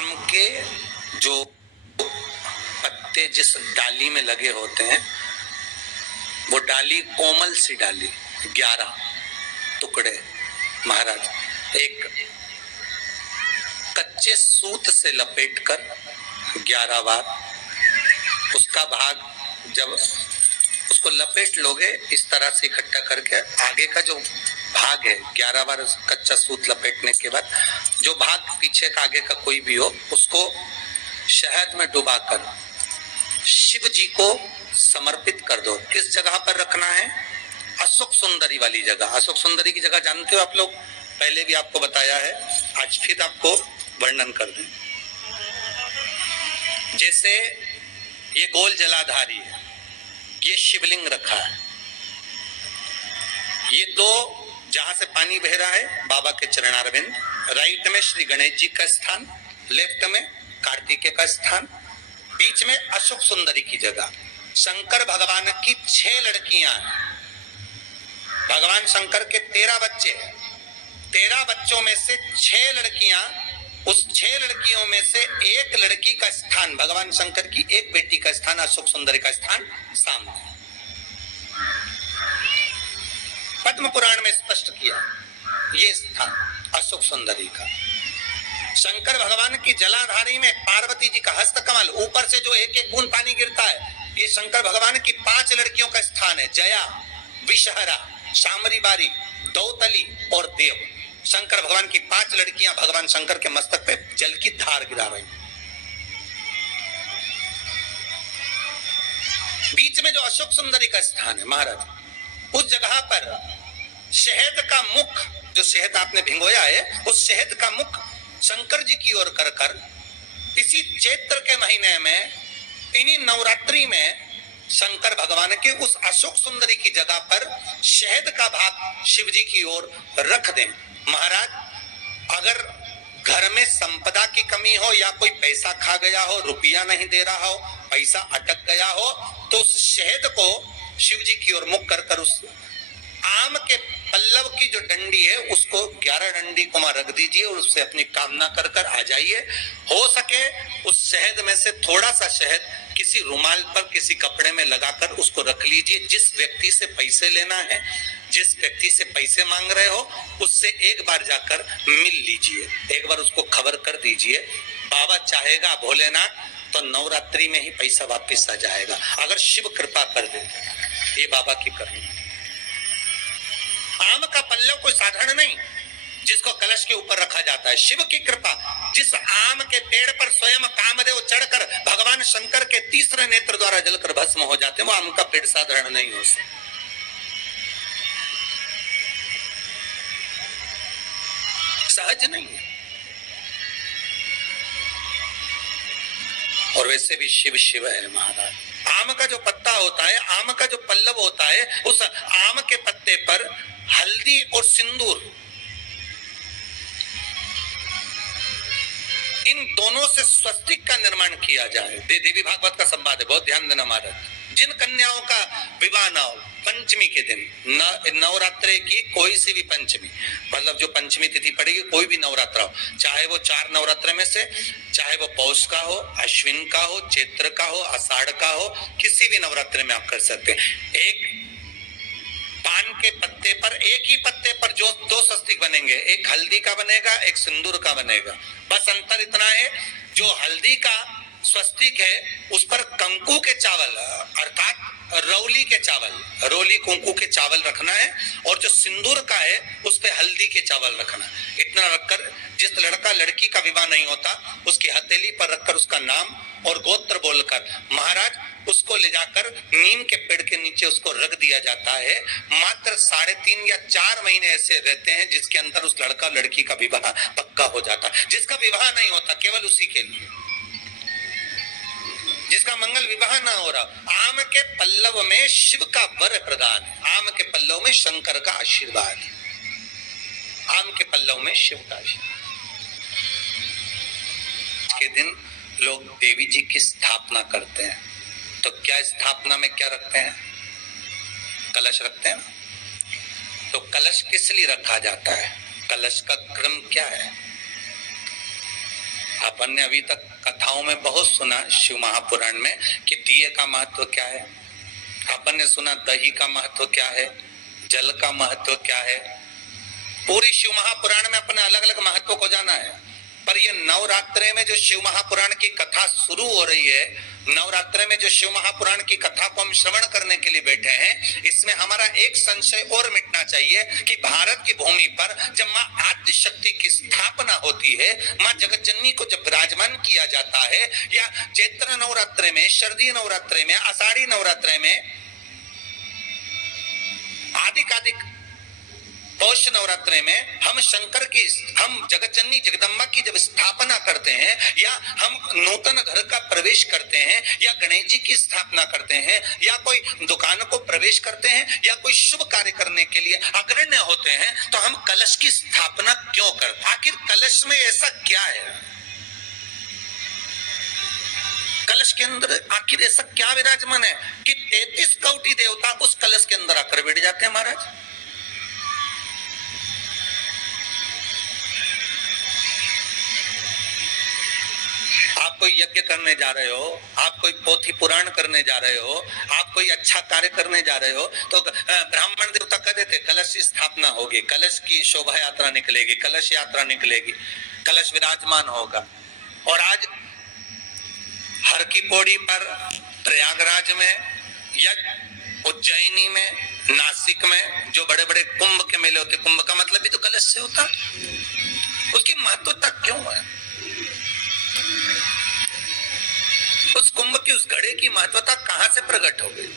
आम के जो पत्ते जिस डाली में लगे होते हैं वो डाली कोमल सी डाली, 11 टुकड़े महाराज एक कच्चे सूत से लपेटकर 11 बार उसका भाग, जब उसको लपेट लोगे इस तरह से इकट्ठा करके आगे का जो भाग है 11 बार कच्चा सूत लपेटने के बाद जो भाग पीछे का आगे का कोई भी हो उसको शहद में डुबाकर शिव जी को समर्पित कर दो। किस जगह पर रखना है? अशोक सुंदरी वाली जगह। अशोक सुंदरी की जगह जानते हो आप लोग, पहले भी आपको बताया है, आज फिर आपको वर्णन कर दूं। जैसे ये गोल जलाधारी है, ये शिवलिंग रखा है, ये दो जहां से पानी बह रहा है बाबा के चरणारविंद, राइट में श्री गणेश जी का स्थान, लेफ्ट में कार्तिकेय का स्थान, बीच में अशोक सुंदरी की जगह। शंकर भगवान की 6 लड़कियां हैं। भगवान शंकर के 13 बच्चे, 13 बच्चों में से 6 लड़कियां, उस 6 लड़कियों में से एक लड़की का स्थान, भगवान शंकर की एक बेटी का स्थान, अशोक सुंदरी का स्थान सामने पद्म पुराण में स्पष्ट किया। ये स्थान अशोक सुंदरी का। शंकर भगवान की जलाधारी में पार्वती जी का हस्त कमल, ऊपर से जो एक एक बूंद पानी गिरता है, ये शंकर भगवान की 5 लड़कियों का स्थान है। जया, विषहरा, शामरी बारी, दौतली और देव। शंकर भगवान की 5 लड़कियां भगवान शंकर के मस्तक पे जल की धार गिरा रही। बीच में जो अशोक सुंदरी का स्थान है महाराज, उस जगह पर शहद का मुख, जो शहद आपने भिंगोया है, उस शहद का मुख शंकर जी की ओर कर कर इसी चैत्र के महीने में, इन्हीं नवरात्रि में शंकर भगवान के उस अशोक सुंदरी की जगह पर शहद का भाग शिव जी की ओर रख दें। महाराज अगर घर में संपदा की कमी हो या कोई पैसा खा गया हो, रुपया नहीं दे रहा हो, पैसा अटक गया हो, तो उस शहद को शिव जी की ओर मुख कर कर उस आम के पल्लव की जो डंडी है उसको 11 डंडी को वहां रख दीजिए और उससे अपनी कामना कर कर आ जाइए। हो सके उस शहद में से थोड़ा सा शहद किसी रुमाल पर, किसी कपड़े में लगाकर उसको रख लीजिए। जिस व्यक्ति से पैसे लेना है, जिस व्यक्ति से पैसे मांग रहे हो, उससे एक बार जाकर मिल लीजिए, एक बार उसको खबर कर दीजिए। बाबा चाहेगा भोलेनाथ तो नवरात्रि में ही पैसा वापस आ जाएगा, अगर शिव कृपा कर दे। ये बाबा की करनी। आम का पल्लव कोई साधारण नहीं जिसको कलश के ऊपर रखा जाता है, शिव की कृपा। जिस आम के पेड़ पर स्वयं कामदेव चढ़कर भगवान शंकर के तीसरे नेत्र द्वारा जलकर भस्म हो जाते हैं, वो आम का पेड़ साधारण नहीं हो सकता। सहज नहीं है। और वैसे भी शिव शिव है महाराज। आम का जो पत्ता होता है, आम का जो पल्लव होता है, उस आम के पत्ते पर हल्दी और सिंदूर, इन दोनों से स्वस्तिक का निर्माण किया जाए। देवी भागवत का संवाद है, बहुत ध्यान देना महाराज। जिन कन्याओं का विवाह ना हो पंचमी के दिन, नवरात्रे की कोई सी भी पंचमी, मतलब जो पंचमी तिथि पड़ेगी, कोई भी नवरात्रा हो, चाहे वो 4 नवरात्र में से, चाहे वो पौष का हो, अश्विन का हो, चैत्र का हो, आषाढ़ का हो, किसी भी नवरात्रे में आप कर सकते हैं। एक पान के पत्ते पर, एक ही पत्ते पर जो 2 स्वस्तिक बनेंगे, एक हल्दी का बनेगा, एक सिंदूर का बनेगा। बस अंतर इतना है, जो हल्दी का स्वस्तिक है उस पर कंकु के चावल अर्थात रौली के चावल, रोली कुंकू के चावल रखना है, और जो सिंदूर का है उस पे हल्दी के चावल रखना है। इतना रखकर जिस लड़का लड़की का विवाह नहीं होता उसकी हथेली पर रखकर उसका नाम और गोत्र बोलकर महाराज उसको ले जाकर नीम के पेड़ के नीचे उसको रख दिया जाता है। मात्र 3.5 या 4 महीने ऐसे रहते हैं जिसके अंदर उस लड़का लड़की का विवाह पक्का हो जाता। जिसका विवाह नहीं होता केवल उसी के लिए, जिसका मंगल विवाह ना हो रहा। आम के पल्लव में शिव का वर प्रदान है, आम के पल्लव में शंकर का आशीर्वाद है, आम के पल्लव में शिव का आशीर्वाद। के दिन लोग देवी जी की स्थापना करते हैं, तो क्या स्थापना में क्या रखते हैं? कलश रखते हैं। तो कलश किस लिए रखा जाता है? कलश का क्रम क्या है? अपन ने अभी तक कथाओं में बहुत सुना शिव महापुराण में कि दिए का महत्व क्या है, अपन ने सुना दही का महत्व क्या है, जल का महत्व क्या है। पूरी शिव महापुराण में अपने अलग अलग महत्व को जाना है, पर ये नवरात्रे में जो शिव महापुराण की कथा शुरू हो रही है, नवरात्रे में जो शिव महापुराण की कथा को हम श्रवण करने के लिए बैठे हैं, इसमें हमारा एक संशय और मिटना चाहिए कि भारत की भूमि पर जब माँ आद्य शक्ति की स्थापना होती है, माँ जगत जननी को जब विराजमान किया जाता है, या चैत्र नवरात्रे में, शरदीय नवरात्रे में, आषाढ़ी नवरात्रे में, आदिकादिक पौष नवरात्रे में हम शंकर की, हम जगत जननी जगदम्बा की जब स्थापना करते हैं, या हम नूतन घर का प्रवेश करते हैं, या गणेश जी की स्थापना करते हैं, या कोई दुकान को प्रवेश करते हैं, या कोई शुभ कार्य करने के लिए अग्रण्य होते हैं, तो हम कलश की स्थापना क्यों करते हैं? आखिर कलश में ऐसा क्या है? कलश के अंदर आखिर ऐसा क्या विराजमान है कि 33 कोटि देवता उस कलश के अंदर आकर बैठ जाते हैं? महाराज, आप कोई यज्ञ करने जा रहे हो, आप कोई पोथी पुराण करने जा रहे हो, आप कोई अच्छा कार्य करने जा रहे हो, तो ब्राह्मण देवता कह देते कलश की स्थापना होगी, कलश की शोभा यात्रा निकलेगी, कलश यात्रा निकलेगी, कलश विराजमान होगा। और आज हर की पौड़ी पर, प्रयागराज में, या उज्जैनी में, नासिक में जो बड़े बड़े कुंभ के मेले होते, कुंभ का मतलब भी तो कलश से होता, उसकी महत्वता क्यों है? उस कुंभ की, उस घड़े की महत्वता कहां से प्रकट हो गई?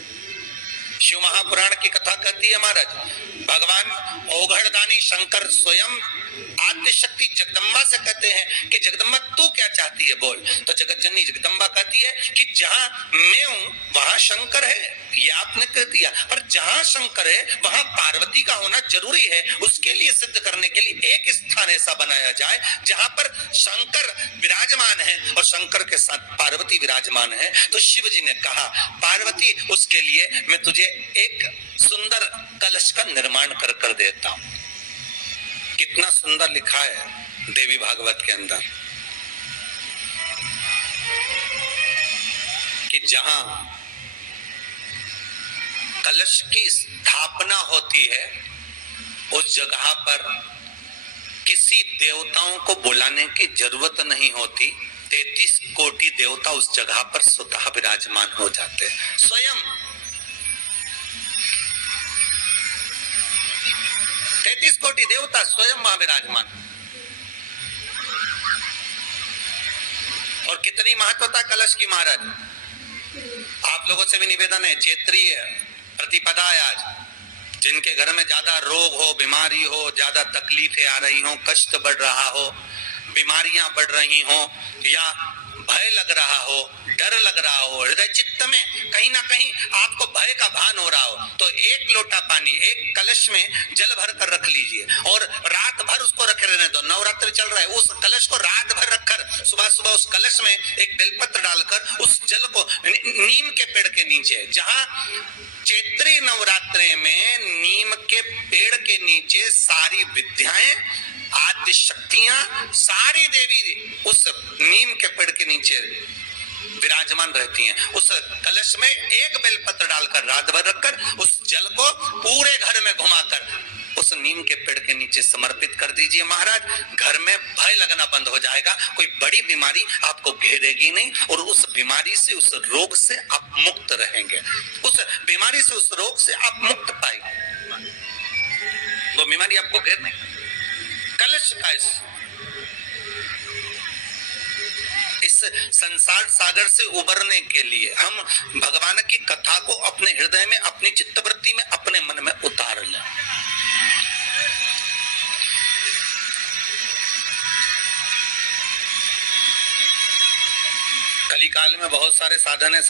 शिव महापुराण की कथा कहती है महाराज, भगवान ओघड़दानी शंकर स्वयं आद्य शक्ति जगदम्बा से कहते हैं कि जगदम्बा तू क्या चाहती है बोल। तो जगत जननी जगदम्बा कहती है कि जहां मैं हूं वहां शंकर है, ये आपने कह दिया, पर जहां शंकर है वहां पार्वती का होना जरूरी है। उसके लिए सिद्ध करने के लिए एक स्थान ऐसा बनाया जाए जहां पर शंकर विराजमान है और शंकर के साथ पार्वती विराजमान है। तो शिव जी ने कहा पार्वती, उसके लिए मैं तुझे एक सुंदर कलश का निर्माण कर देता हूं। कितना सुंदर लिखा है देवी भागवत के अंदर कि जहां कलश की स्थापना होती है उस जगह पर किसी देवताओं को बुलाने की जरूरत नहीं होती। 33 कोटि देवता उस जगह पर स्वतः विराजमान हो जाते हैं। स्वयं 33 कोटि देवता स्वयं वहां विराजमान। और कितनी महत्वता कलश की महाराज। आप लोगों से भी निवेदन है, क्षेत्रीय प्रतिपदा है आज, जिनके घर में ज्यादा रोग हो, बीमारी हो, ज्यादा तकलीफें आ रही हो, कष्ट बढ़ रहा हो, बीमारियां बढ़ रही हो, या भय लग रहा हो, डर लग रहा हो, हृदय चित्त में कहीं ना कहीं आपको भय का भान हो रहा हो, तो एक लोटा पानी, एक कलश में जल भर कर रख लीजिए और रात भर उसको रखे रहने दो। नवरात्र चल रहा है, उस कलश को रात भर रखकर सुबह सुबह उस कलश में एक बेलपत्र डालकर उस जल को नीम के पेड़ के नीचे, जहां चैत्री नवरात्रे में नीम के पेड़ के नीचे सारी विद्याएं, आद्य शक्तियां, सारी देवी उस नीम के पेड़ के नीचे विराजमान रहती हैं। उस कलश में एक बेलपत्र डालकर रात भर रखकर उस जल को पूरे घर में घुमाकर उस नीम के पेड़ के नीचे समर्पित कर दीजिए महाराज। घर में भय लगना बंद हो जाएगा, कोई बड़ी बीमारी आपको घेरेगी नहीं और उस बीमारी से, उस रोग से आप मुक्त रहेंगे। उस बीमारी से, उस रोग से आप मुक्त पाएंगे, वो बीमारी आपको घेरने। कलश का इस संसार सागर से उबरने के लिए हम भगवान की कथा को अपने हृदय में, अपनी चित्तवृत्ति में, अपने मन में उतार लें। कलिकाल में बहुत सारे साधन है।